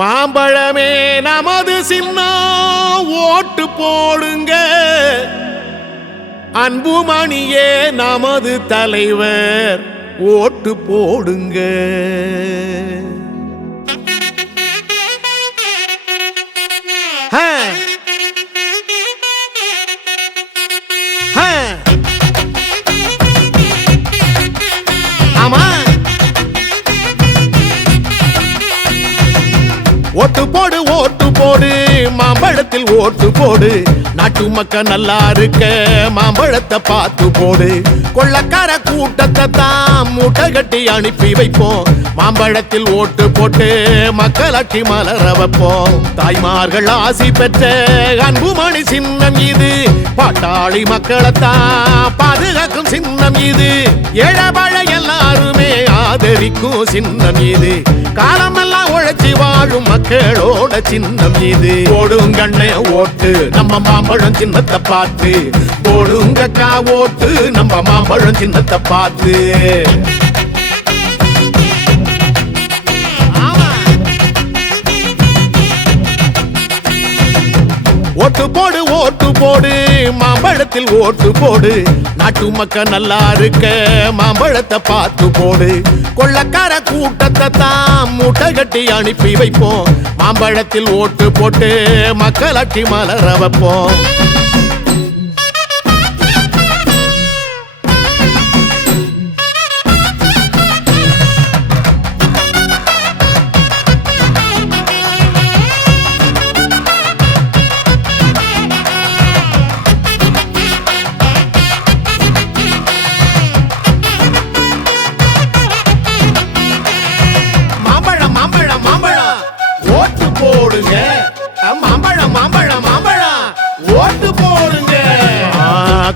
மாம்பழமே நமது சின்னம் ஓட்டு போடுங்க, அன்புமணியே நமது தலைவர் ஓட்டு போடுங்க. ஓட்டு போடு ஓட்டு போடு மாம்பழத்தில் ஓட்டு போடு, நாட்டு மக்கள் நல்லா இருக்க மாம்பழத்தை பார்த்து போடு. கொள்ளக்கார கூட்டத்தை தான் மூட்டை கட்டி அனுப்பி வைப்போம், மாம்பழத்தில் ஓட்டு போட்டு மக்களாட்சி மலர வைப்போம். தாய்மார்கள் ஆசி பெற்ற அன்புமணி சின்னம் இது, பாட்டாளி மக்களைத்தான் பாதுகாக்கும் சின்னம் இது. ஏழபாழ எல்லாருமே ஆதரிக்கும் சின்னம் இது, காலமெல்லாம் உழைச்சி வாழும் மக்களோட சின்னம் இது. போடுங்கண்ணே ஓட்டு நம்ம மாம்பழம் சின்னத்தை பார்த்து, போடுங்கக்கா ஓட்டு நம்ம மாம்பழம் சின்னத்தை பார்த்து. ஓட்டு போடு ஓட்டு போடு மாம்பழத்தில் ஓட்டு போடு, நாட்டு மக்கள் நல்லா இருக்க மாம்பழத்தை பார்த்து போடு. கொள்ளக்கார கூட்டத்தை தான் மூட்டை கட்டி அனுப்பி வைப்போம், மாம்பழத்தில் ஓட்டு போட்டு மக்களாட்சி மலர வைப்போம்.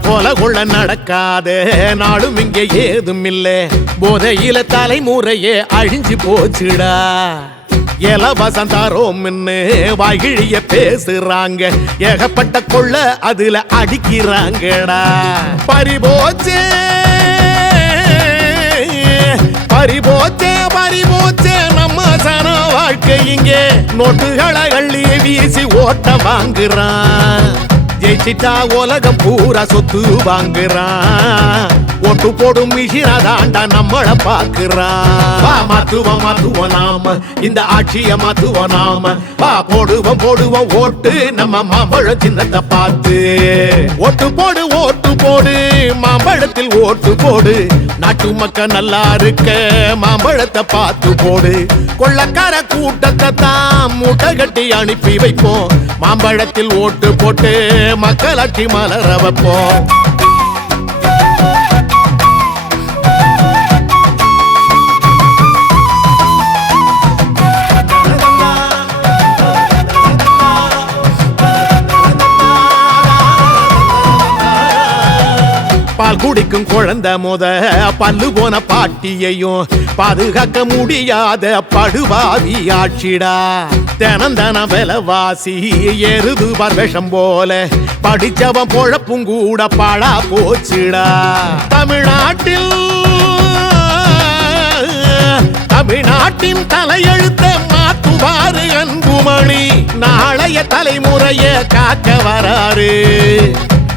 கொலை கொள்ள நடக்காத நாடும் இங்கே ஏதும் இல்ல, போதையில தலைமுறையே அழிஞ்சு போச்சுடா. இலவசம் தரோம் வாய்கிழிய பேசுறாங்க, ஏகப்பட்ட கொள்ள அதுல அடிக்கிறாங்கடா. பறிபோச்சே பறிபோச்சே பறிபோச்சே நம்ம சன வாழ்க்கை இங்கே, நோட்டுகளை அள்ளி வீசி ஓட்ட வாங்குறான். ஜெயிச்சிட்டா உலகம் பூரா சொத்து வாங்குறான், ஓட்டு போடும் மிஷினா தாண்டா நம்மள பாக்குறான். மாத்துவோம் மாத்துவோம் நாம இந்த ஆட்சிய மாத்துவோம் நாம, போடுவோம் போடுவோம் ஓட்டு நம்ம மாம்பழம் சின்னத்தை பார்த்து. ஓட்டு போடு ஓட்டு போடு மாம்பழத்தில் ஓட்டு போடு, நாட்டு மக்கள் நல்லா இருக்க மாம்பழத்தை பார்த்து போடு. கொள்ளக்கார கூட்டத்தை தான் மூட்டை கட்டி அனுப்பி வைப்போம், மாம்பழத்தில் ஓட்டு போட்டு மக்களாட்சி மலர வைப்போம். பால் குடிக்கும் குழந்தை முத பல்லு போன பாட்டியையும் பாதுகாக்க முடியாத படுபாவி ஆட்சிடா. தினந்தன விலைவாசி எருது விஷம் போல, படிச்சவன் பொழப்பும் கூட பாழா போச்சுடா. தமிழ்நாட்டின் தலையெழுத்த மாத்துவாரு அன்புமணி, நாளைய தலைமுறைய காக்க வராரு,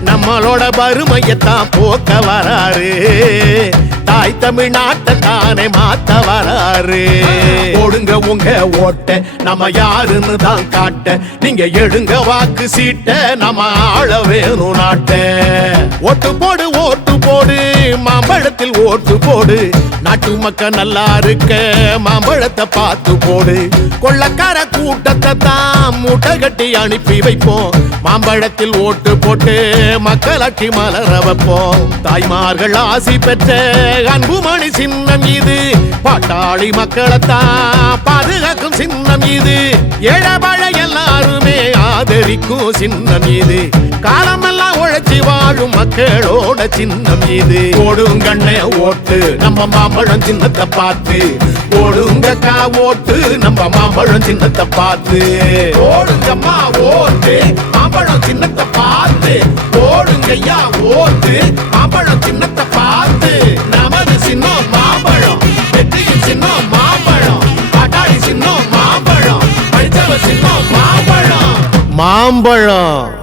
நம்மளோட வறுமையத்தான் போக்க வராரு. தாய் தமிழ்நாட்டை தானே மாத்த வராரு. போடுங்க உங்க ஓட்ட நம்ம யாருன்னு தான் காட்ட, நீங்க எடுங்க வாக்கு சீட்ட நம்ம ஆள வேணும் நாட்ட. ஓட்டு போடு ஓட்டு போடு மாம்பழத்தில் ஓட்டு போடு, நாட்டு மக்கள் நல்லா இருக்க மாம்பழத்தை பார்த்து போடு. கொள்ளக்கார கூட்டத்தை தான் மூட்டை கட்டி அனுப்பி வைப்போம், மாம்பழத்தில் ஓட்டு போட்டு மக்களாட்சி மலர வைப்போம். தாய்மார்கள் ஆசி பெற்ற அன்புமணி சின்னம் இது, பாட்டாளி மக்களைத்தான் பாதுகாக்கும் சின்னம் இது. ஏழபாழ எல்லாருமே ஆதரிக்கும் சின்னம் இது, காலமெல்லாம் உழைச்சி வாழும் மக்களோட சின்னம் இது. போடுங்கண்ணே ஓட்டு நம்ம மாம்பழம் சின்னத்தை பார்த்து, போடுங்கக்கா ஓட்டு நம்ம மாம்பழம் சின்னத்தை பார்த்து. போடுங்கம்மா ஓட்டு மாம்பழம் சின்னத்தை பார்த்து, போடுங்கய்யா ஓட்டு மாம்பழம் சின்னத்தை பார்த்து. நமது சின்னம் மாம்பழம், வெற்றியின் சின்னம் மாம்பழம், பாட்டாளி சின்னம் மாம்பழம். மாம்பழம்.